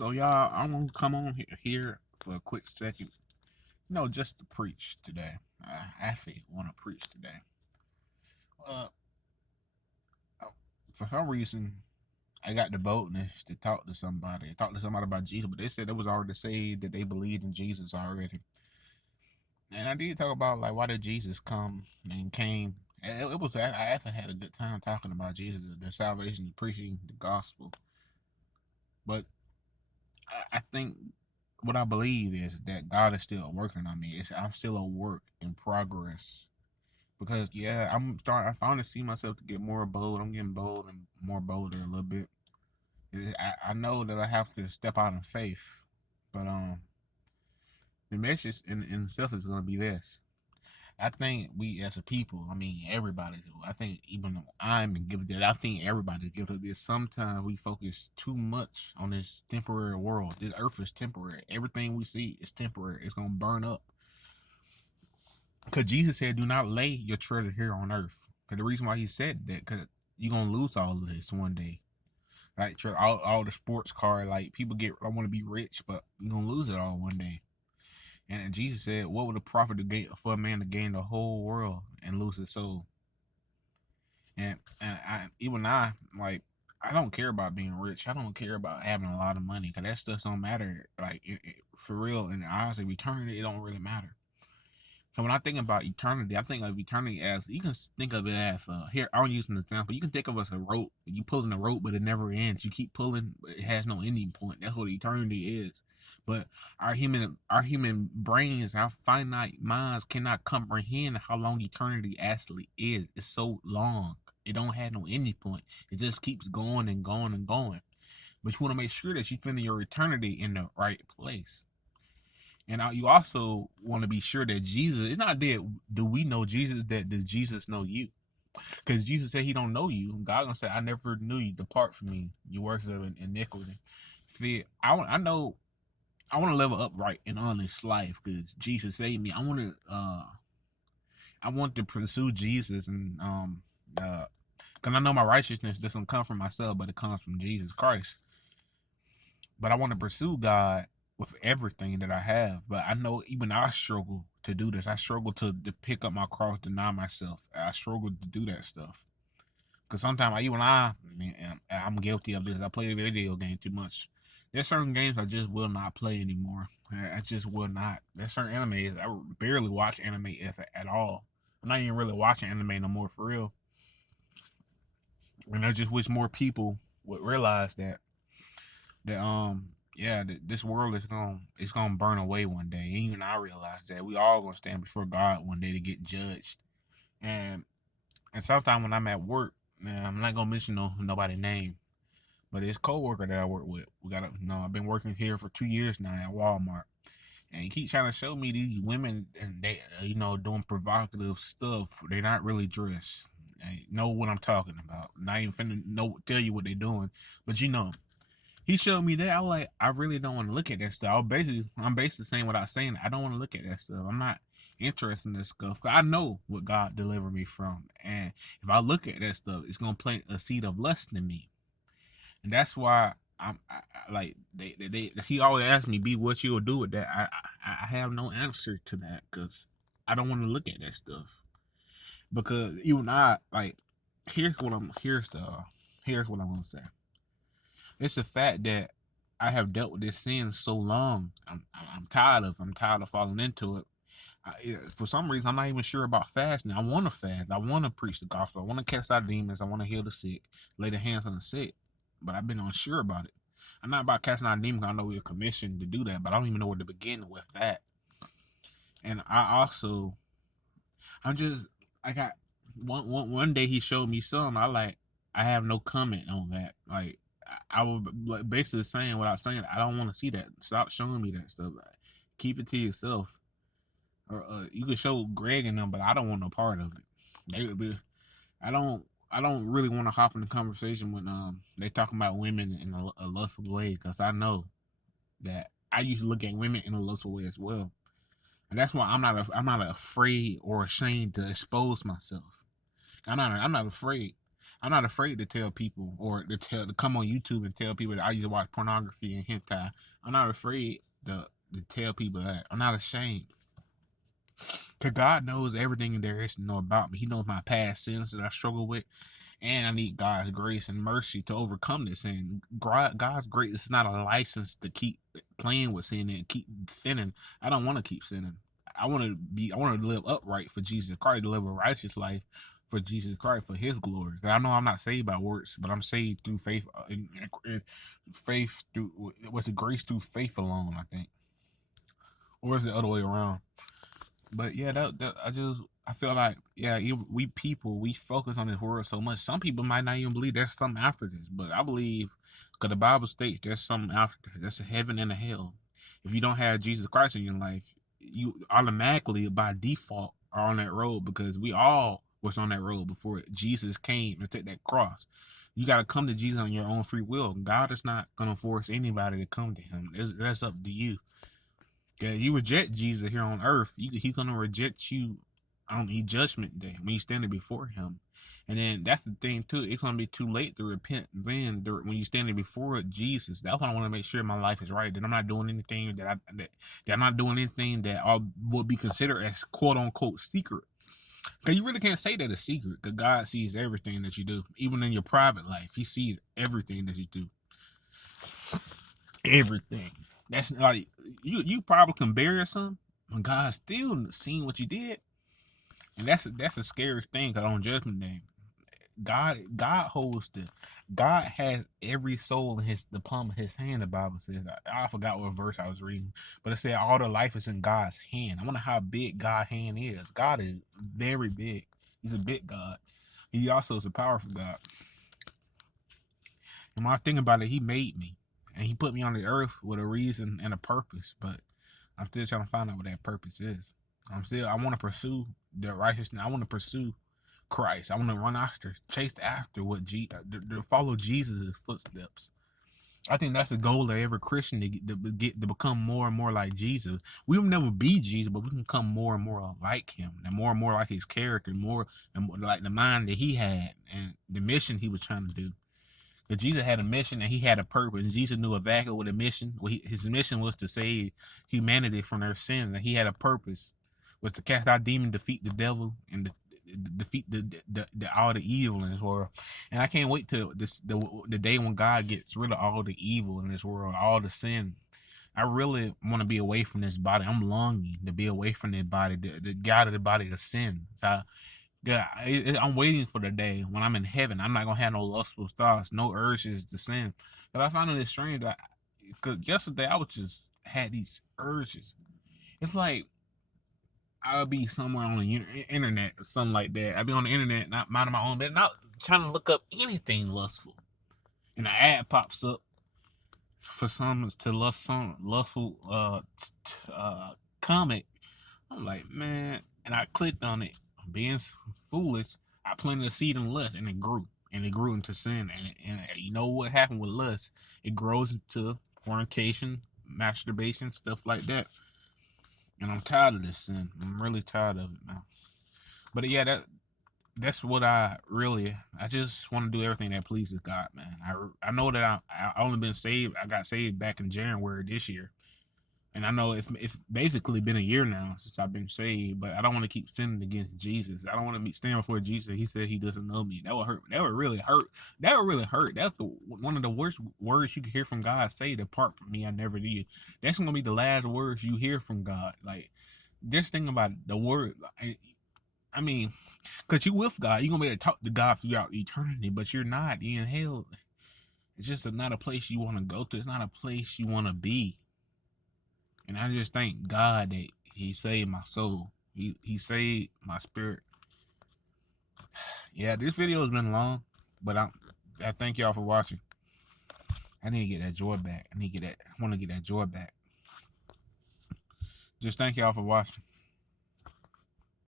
So y'all, I'm gonna come on here for a quick second. Just to preach today. I actually want to preach today. Uh, for some reason, I got the boldness to talk to somebody about Jesus, but they said it was already said that they believed in Jesus already. And I did talk about like why did Jesus come and came. It was I actually had a good time talking about Jesus, the salvation, preaching the gospel. But I think what I believe is that God is still working on me. I'm still a work in progress because I finally see myself to get more bold. I'm getting bold and more bolder a little bit. I know that I have to step out in faith, but the message in itself is going to be this. I think we as a people, I mean everybody. I think even though I'm guilty, I think everybody's guilty of this. Sometimes we focus too much on this temporary world. This earth is temporary. Everything we see is temporary. It's gonna burn up. Cause Jesus said, "Do not lay your treasure here on earth." Cause the reason why He said that, cause you're gonna lose all of this one day. Like all the sports car, like people I want to be rich, but you're gonna lose it all one day. And Jesus said, "What would it profit to gain for a man to gain the whole world and lose his soul?" And like I don't care about being rich. I don't care about having a lot of money because that stuff don't matter. Like for real, and honestly, eternity it don't really matter. So when I think about eternity, I think of eternity as you can think of it as here. I'll use an example. You can think of it as a rope. You pulling a rope, but it never ends. You keep pulling, but it has no ending point. That's what eternity is. But our human brains, our finite minds cannot comprehend how long eternity actually is. It's so long. It don't have no ending point. It just keeps going and going and going. But you want to make sure that you spend your eternity in the right place. And you also want to be sure that Jesus, it's not that do we know Jesus, that does Jesus know you? Because Jesus said he don't know you. God gonna say, I never knew you. Depart from me, you works of iniquity. See, I know I want to live an upright and honest life because Jesus saved me. I want to pursue Jesus and because I know my righteousness doesn't come from myself, but it comes from Jesus Christ. But I want to pursue God with everything that I have. But I know even I struggle to do this. I struggle to pick up my cross, deny myself. I struggle to do that stuff. Because sometimes I'm guilty of this. I play a video game too much. There's certain games I just will not play anymore. I just will not. There's certain animes I barely watch anime at all. I'm not even really watching anime no more for real. And I just wish more people would realize that this world is gonna burn away one day. And even I realize that we all gonna stand before God one day to get judged. And and sometimes when I'm at work, man, I'm not gonna mention nobody's name, but it's coworker that I work with. I've been working here for 2 years now at Walmart, and he keep trying to show me these women and they doing provocative stuff. They're not really dressed. I know what I'm talking about. Not even finna tell you what they're doing, but he showed me that. I really don't want to look at that stuff. I'm basically saying without saying it, I don't want to look at that stuff. I'm not interested in this stuff. I know what God delivered me from, and if I look at that stuff, it's gonna plant a seed of lust in me, and that's why like he always asks me, "Be what you will do with that." I have no answer to that because I don't want to look at that stuff because even I like here's what I'm gonna say. It's the fact that I have dealt with this sin so long. I'm tired of. I'm tired of falling into it. For some reason, I'm not even sure about fasting. I want to fast. I want to preach the gospel. I want to cast out demons. I want to heal the sick, lay the hands on the sick. But I've been unsure about it. I'm not about casting out demons. I know we're commissioned to do that, but I don't even know where to begin with that. And I'm just, I got one day he showed me some. I have no comment on that. Like, I was like, basically saying without saying, I don't want to see that. Stop showing me that stuff. Keep it to yourself. Or you can show Greg and them, but I don't want no part of it. I don't. I don't really want to hop in the conversation when they talking about women in a lustful way because I know that I used to look at women in a lustful way as well, and that's why I'm not afraid or ashamed to expose myself. I'm not afraid. I'm not afraid to tell people or to come on YouTube and tell people that I used to watch pornography and hentai. I'm not afraid to tell people that. I'm not ashamed. Cause God knows everything there is to know about me. He knows my past sins that I struggle with, and I need God's grace and mercy to overcome this. And God's grace is not a license to keep playing with sin and keep sinning. I don't want to keep sinning. I want to live upright for Jesus Christ, to live a righteous life for Jesus Christ, for His glory. I know I'm not saved by works, but I'm saved through faith, faith through what's it, grace through faith alone, I think, or is it the other way around? But yeah, I feel like we people we focus on this world so much. Some people might not even believe there's something after this, but I believe because the Bible states there's something after this. There's a heaven and a hell. If you don't have Jesus Christ in your life, you automatically by default are on that road because we all was on that road before Jesus came and took that cross. You got to come to Jesus on your own free will. God is not going to force anybody to come to Him. That's up to you. Yeah, you reject Jesus here on earth, He's gonna reject you on the judgment day when you standing before Him. And then that's the thing too. It's gonna be too late to repent. Then when you standing before Jesus, that's why I want to make sure my life is right. That I'm not doing anything that I'm not doing anything that would be considered as quote unquote secret. Because you really can't say that it's secret. Because God sees everything that you do, even in your private life. He sees everything that you do. Everything. That's like you probably can bury something when God still seen what you did, and that's a scary thing. Cause on Judgment Day, God has every soul in the palm of His hand. The Bible says. I forgot what verse I was reading, but it said all the life is in God's hand. I wonder how big God's hand is. God is very big. He's a big God. He also is a powerful God. And when I think about it, He made me. And He put me on the earth with a reason and a purpose, but I'm still trying to find out what that purpose is. I want to pursue the righteousness. I want to pursue Christ. I want to run after, chase after to follow Jesus' footsteps. I think that's the goal of every Christian to become more and more like Jesus. We will never be Jesus, but we can become more and more like Him, and more like His character, more and more like the mind that He had and the mission He was trying to do. Because Jesus had a mission and He had a purpose. And Jesus knew exactly what the mission. His mission was to save humanity from their sins, and He had a purpose, was to cast out demons, defeat the devil, and defeat all the evil in this world. And I can't wait till the day when God gets rid of all the evil in this world, all the sin. I really want to be away from this body. I'm longing to be away from this body, the God of the body of sin. So yeah, I'm waiting for the day when I'm in heaven. I'm not gonna have no lustful thoughts, no urges to sin. But I found it strange that because yesterday I was just had these urges. It's like I'll be somewhere on the internet or something like that. I'll be on the internet, not minding my own business, not trying to look up anything lustful, and an ad pops up for some lustful comic. I'm like, man, and I clicked on it, being foolish. I planted a seed in lust, and it grew, into sin. And you know what happened with lust? It grows into fornication, masturbation, stuff like that. And I'm tired of this sin. I'm really tired of it now. But yeah, that's what I just want to do everything that pleases God, man. I know that I only been saved. I got saved back in January this year. And I know it's basically been a year now since I've been saved, but I don't want to keep sinning against Jesus. I don't want to be standing before Jesus. He said He doesn't know me. That would hurt. That would really hurt. That would really hurt. That's one of the worst words you could hear from God. Say, "Depart from me, I never did." That's gonna be the last words you hear from God. Like, just think about it, the word. I mean, cause you with God, you're gonna be able to talk to God throughout eternity, but you're not. You're in hell. It's just not a place you want to go to. It's not a place you want to be. And I just thank God that He saved my soul. He saved my spirit. Yeah, this video has been long, but I thank y'all for watching. I need to get that joy back. I want to get that joy back. Just thank y'all for watching.